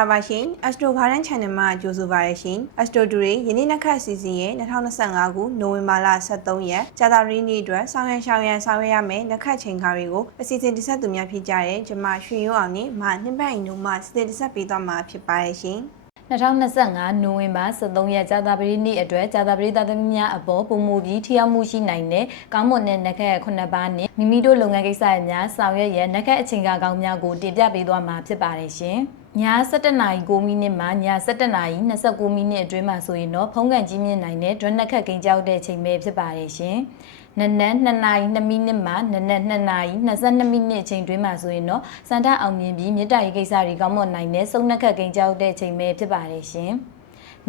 င်္ဂလာပါရှင် Astro Garden Channel မှာကြိုဆိုပါရရှင် Astro Today ယနေ့နှစ်ခတ်စီစဉ်ရဲ့2025ခုနိုဝင်ဘာလ23ရက်ကြာသပတေးနေ့အတွက်ဆောင်ရွက်ရှောင်ရန်ဆောင်ရွက်ရမယ့်နှစ်ခတ်ချိန်ကားတွေကိုအစီအစဉ်တိဆက်သူများဖြစ်ကြတဲ့ကျွန်မရွှေရိုးအောင်နဲ့မနှစ်ပတ်အိမ်တို့မှစီစဉ်တိဆက်ပေးသွားမှာဖြစ်ပါရရှင်2025နိုဝင်ဘာ23ရက်ကြာသပတေးနေ့အတွက်ကြာသပတေးသားသမီးများအပေါ်ပုံမူပြီးထိရောက်မှုရှိနိုင်တဲ့ကောင်းမွန်တဲ့နှက်ခက်9ပါးနဲ့မိမိတို့လုပ်ငန်းကိစ္စရဲ့များဆောင်ရွက်ရန်နှက်ခတ်အချိန်ကောင်းများကိုတင်ပြပေးသွားမှာဖြစ်ပါတယ်ရှင်။ည17:09မိနစ်မှည17:29မိနစ်အတွင်းမှာဆိုရင်တော့ဖုံးကန်ကြီးမြင့်နိုင်တဲ့ဒွန်းနှက်ခတ်ကိန်းကြောက်တဲ့အချိန်ပဲဖြစ်ပါတယ်ရှင်။နနက်2နာရီ2မိနစ်မှာနနက်2နာရီ22မိနစ်အချိန်တွင်းမှာဆိုရင်တော့စန္ဒအောင်မြင်ပြီးမြစ်တာရေးကိစ္စတွေကောင်းမွန်နိုင်တဲ့စုံနှက်ခတ်ကိန်းကြောက်တဲ့အချိန်ပဲဖြစ်ပါတယ်ရှင်။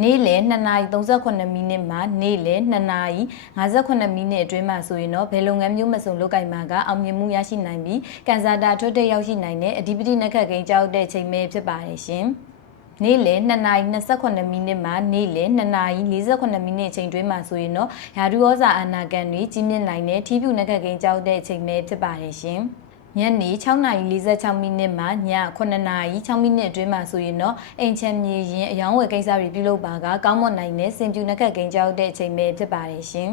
နေ့လယ်2နာရီ38မိနစ်မှာနေ့လယ်2နာရီ58မိနစ်အတွင်းမှာဆိုရင်တော့ဘယ်လုပ်ငန်းမျိုးမစုံလုပ်ကင်မှာကအောင်မြင်မှုရရှိနိုင်ပြီးကန်စာတာထွက်တဲ့ရောက်ရှိနိုင်တဲ့အဓိပတိနှက်ခတ်ကိန်းကြောက်တဲ့ချိန်ပဲဖြစ်ပါတယ်ရှင်။နေ့လယ်2:28မိနစ်မှာနေ့လယ်2:48မိနစ်ချိန်တွင်းမှာဆိုရင်တော့ရာဓုဩဇာအာနာကံတွေကြီးမြင့်နိုင်တဲ့ထီးပြူနဂတ်ကိန်းကြောက်တဲ့အချိန်ပဲဖြစ်ပါတယ်ရှင်။ညနေ6:46မိနစ်မှည9:06မိနစ်အတွင်းမှာဆိုရင်တော့အိမ်ချမ်းမြေရင်အယောင်းဝယ်ကိစ္စတွေပြုလုပ်ပါကကောင်းမွန်နိုင်တဲ့စင်ပြူနက်ခတ်ကိန်းကြောက်တဲ့အချိန်ပဲဖြစ်ပါတယ်ရှင်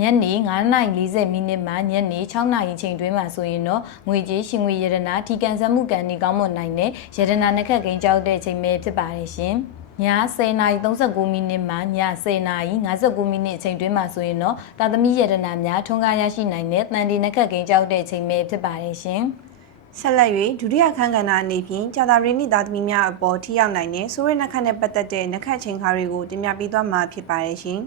ညနေ9:40မိနစ်မှညနေ6:00နာရီချိန်တွင်းမှာဆိုရင်တော့ငွေကြေးရှင်ငွေရတနာထီကန်ဆမှုကန်နေကောင်းမွန်နိုင်တဲ့ရတနာနက်ခတ်ကိန်းကြောက်တဲ့အချိန်ပဲဖြစ်ပါတယ်ရှင်။ည10:39မိနစ်မှည10:59မိနစ်အချိန်တွင်းမှာဆိုရင်တော့တာသမီရတနာများထွန်းကားရရှိနိုင်တဲ့တန်ဒီနက်ခတ်ကိန်းကြောက်တဲ့အချိန်ပဲဖြစ်ပါတယ်ရှင်။ဆက်လက်၍ဒုတိယခန်းကဏ္ဍအနေဖြင့်ကြာသာရင်းနှီးသားသမီးများအပေါ်ထိရောက်နိုင်တဲ့ဆိုရနက်ခတ်နဲ့ပတ်သက်တဲ့နက်ခတ်ချိန်ခါတွေကိုတင်ပြပေးသွားမှာဖြစ်ပါတယ်ရှင်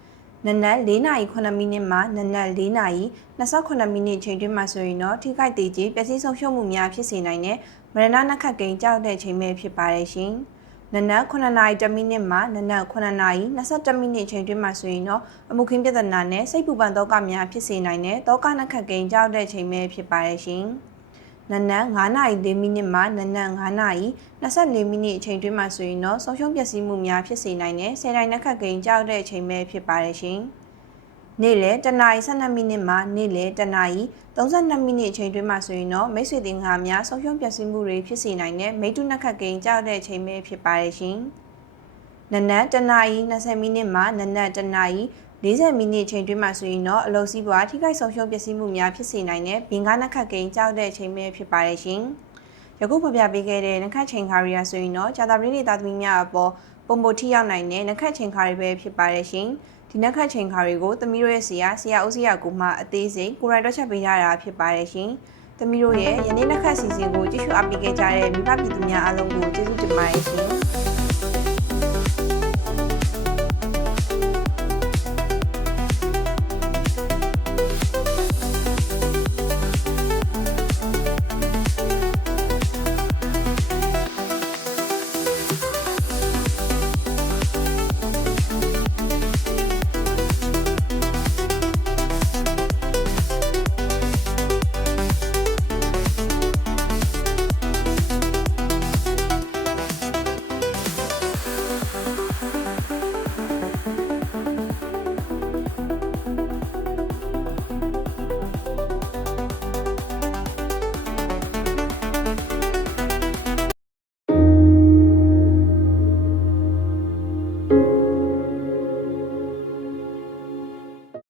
။နနက်4:09မိနစ်မှနနက်4:28မိနစ်ချိန်တွင်းမှာဆိုရင်တော့ထိခိုက်သေးခြင်းပျက်စီးဆုံးရှုံးမှုများဖြစ်စေနိုင်တဲ့မရဏနက်ခတ်ကိန်းကြောက်တဲ့အချိန်ပဲဖြစ်ပါတယ်ရှင်။နနက်9နာရီ10မိနစ်မှနနက်9နာရီ21မိနစ်ချိန်တွင်းမှာဆိုရင်တော့အမှုခင်းပြဿနာနဲ့စိတ်ပူပန်သောကများဖြစ်စေနိုင်တဲ့သောကနှက်ခတ်ကိန်းကြောက်တဲ့ချိန်ပဲဖြစ်ပါရဲ့ရှင်။နနက်9နာရီ10မိနစ်မှနနက်9နာရီ24မိနစ်ချိန်တွင်းမှာဆိုရင်တော့ဆုံးရှုံးပျက်စီးမှုများဖြစ်စေနိုင်တဲ့ဆယ်တိုင်းနှက်ခတ်ကိန်းကြောက်တဲ့ချိန်ပဲဖြစ်ပါရဲ့ရှင်။နေ့လယ်တနာရီ12မိနစ်မှနေ့လယ်တနာရီ32မိနစ်အချိန်တွင်းမှာဆိုရင်တော့မိတ်ဆွေတင်ငါများဆုံးရှုံးပျက်စီးမှုတွေဖြစ်စေနိုင်တဲ့မိတုနှက်ခတ်ကိန်းကြောက်တဲ့အချိန်ပဲဖြစ်ပါတယ်ရှင်။နနက်တနာရီ20မိနစ်မှနနက်တနာရီ40မိနစ်အချိန်တွင်းမှာဆိုရင်တော့အလုပ်စီးပွားထိခိုက်ဆုံးရှုံးပျက်စီးမှုများဖြစ်စေနိုင်တဲ့ဘင်ကားနှက်ခတ်ကိန်းကြောက်တဲ့အချိန်ပဲဖြစ်ပါတယ်ရှင်။ယခုဖော်ပြပေးခဲ့တဲ့နှက်ခတ်ချိန်ခါရီယာဆိုရင်တော့ဂျာတာပရင်းဒေတာသမီများအပေါ်ပုံမထိရောက်နိုင်တဲ့နှက်ခတ်ချိန်ခါရီပဲဖြစ်ပါတယ်ရှင်။ဒီနောက်ခတ်ချိန်ခါတွေကိုသမီးတို့ရဲ့ဆရာဆရာဦးစီးရကိုမှအသေးစိတ်ကိုရိုင်းတွက်ချက်ပေးရတာဖြစ်ပါတယ်ရှင်။သမီးတို့ရဲ့ယနေ့နောက်ခတ်စီစဉ်ကိုကြည့်ရှုအားပေးခဲ့ကြတဲ့မိဘပြည်သူများအားလုံးကိုကျေးဇူးတင်ပါတယ်ရှင်။